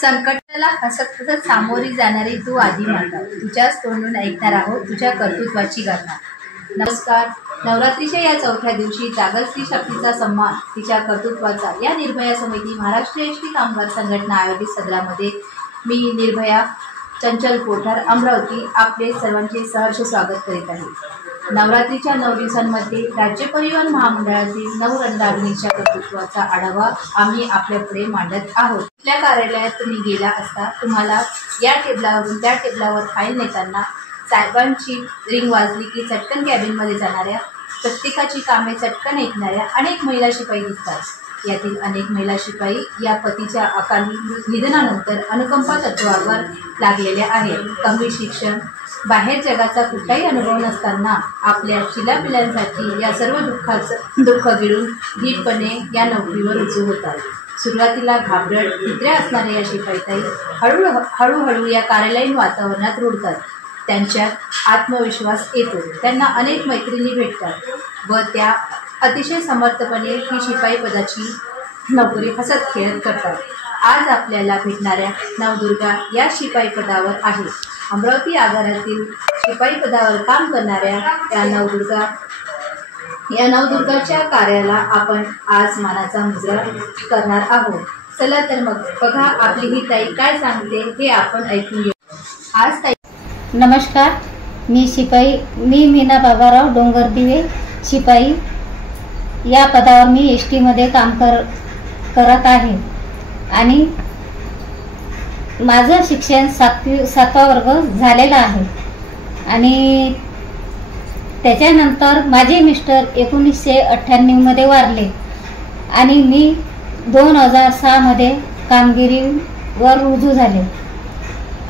संकटाला हसत हसत सामोरी जाणारी तू आधी माता, तुझ्याच तोंडून ऐकणार आहोत तुझ्या कर्तृत्वाची गाथा। नमस्कार। नवरात्रीच्या या चौथ्या दिवशी जागल स्त्री शक्तीचा सन्मान, तिच्या कर्तृत्वाचा या निर्भया समिती महाराष्ट्र एसटी कामगार संघटना आयोजित सदरामध्ये मी निर्भया चंचल कोठार अमरावती आपले सर्वांचे सहर्ष स्वागत करीत आहे। नवरात्रीच्या 9 दिवसांमध्ये राज्य परिवहन महामंडळातील 9 रणगाडींच्या कर्तृत्वाचा आढावा आम्ही आपल्यापुढे मांडत आहोत। आपल्या कार्यालयात तुम्ही गेला असता तुम्हाला या टेबलावरून त्या टेबलावर फाईल नेताना साहेबांची रिंग वाजली की चटकन कॅबिनमध्ये जाणाऱ्या, प्रत्येकाची कामे चटकन ऐकणाऱ्या अनेक महिला शिपाई दिसतात। यातील अनेक महिला शिपाई या पतीच्या अकाली निधनानंतर अनुकंपा तत्त्वावर लागलेल्या आहेत। कमी शिक्षण, बाहेर जगाचा कुठलाही अनुभव नसताना आपल्या चिलापिलांसाठी या सर्व दुःख गिळून धीटपणे या नोकरीवर रुजू होतात। सुरुवातीला घाबरट भित्र्या असणाऱ्या या शिपाईताई हळूहळू या कार्यालयीन वातावरणात रुळतात। त्यांच्यात आत्मविश्वास येतो, त्यांना अनेक मैत्रिणी भेटतात व त्या अतिशय समर्थपणे ही शिपाई पदाची नोकरी हसत खेळत करतात। आज आपल्याला भेटणाऱ्या नवदुर्गा या शिपाई पदावर आहे। अमरावती आगारातील शिपाई पदावर काम करणाऱ्या या नवदुर्गाच्या कार्याला आपण आज मानाचा मुजरा करणार आहोत। चला तर मग बघा आपली ही ताई काय सांगते हे आपण ऐकून घेऊ। आज ताई नमस्कार, मी मीना बाबाराव डोंगरदिवे शिपाई या पदावर मी एसटी मध्ये काम करत आहे आणि माझं शिक्षण 7वा वर्ग झालेला आहे आणि त्याच्यानंतर माझे मिस्टर 1998 मध्ये वारले आणि मी 2006 मध्ये कामगिरीवर रुजू झाले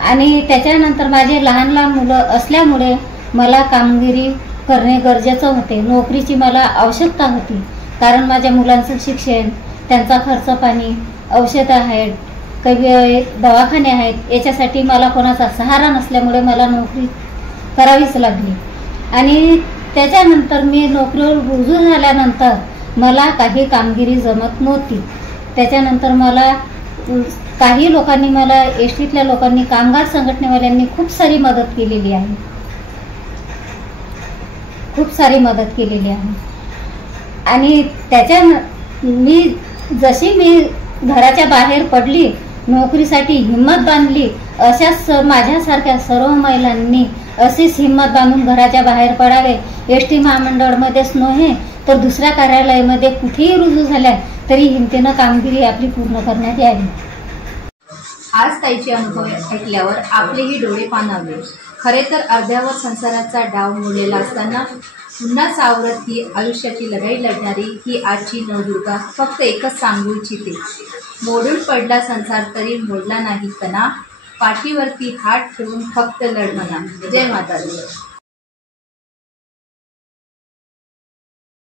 आणि त्याच्यानंतर माझे लहान मुलं असल्यामुळे मला कामगिरी करणे गरजेचं होते। नोकरीची मला आवश्यकता होती, कारण माझ्या मुलांचं शिक्षण, त्यांचा खर्च पाणी, औषधं आहेत, काही दवाखाने आहेत, याच्यासाठी मला कोणाचा सहारा नसल्यामुळे मला नोकरी करावीच लागली आणि त्याच्यानंतर मी नोकरीवर रुजू झाल्यानंतर मला काही कामगिरी जमत नव्हती। त्याच्यानंतर मला काही लोकांनी, मला एसटीतल्या लोकांनी, कामगार संघटनेवाल्यांनी खूप सारी मदत केलेली आहे आणि मी घराच्या बाहेर पडली, नोकरीसाठी हिंमत बांधली, अशाच माझ्यासारख्या सर्व महिलांनी अशीच हिंमत बांधून घराच्या बाहेर पडावे। एसटी महामंडळमध्येच नव्हे तर दुसऱ्या कार्यालयामध्ये कुठेही रुजू झाल्या तरी हिमतीनं कामगिरी आपली पूर्ण करण्यात यावी। आज ताईचे अनुभव ऐकल्यावर आपलेही डोळे पाणावले। खरे तर अर्ध्यावर संसाराचा डाव मोडलेला असताना पुन्हा सावरत ही आयुष्याची लढाई लढणारी ही आजची नवदुर्गा फक्त एकच सांगू इच्छिते, मोडून पडला संसार तरी मोडला नाही कणा, पाठीवरती हात ठेवून फक्त लढ म्हणा। जय माता दी।